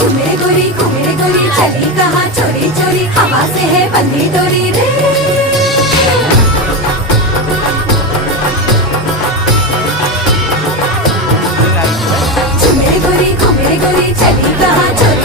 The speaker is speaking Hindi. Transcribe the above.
झूमे गोरी घूमे गोरी चली कहाँ चोरी चोरी हवा से है बंधी डोरी रे। झूमे गोरी घूमे गोरी चली कहाँ चोरी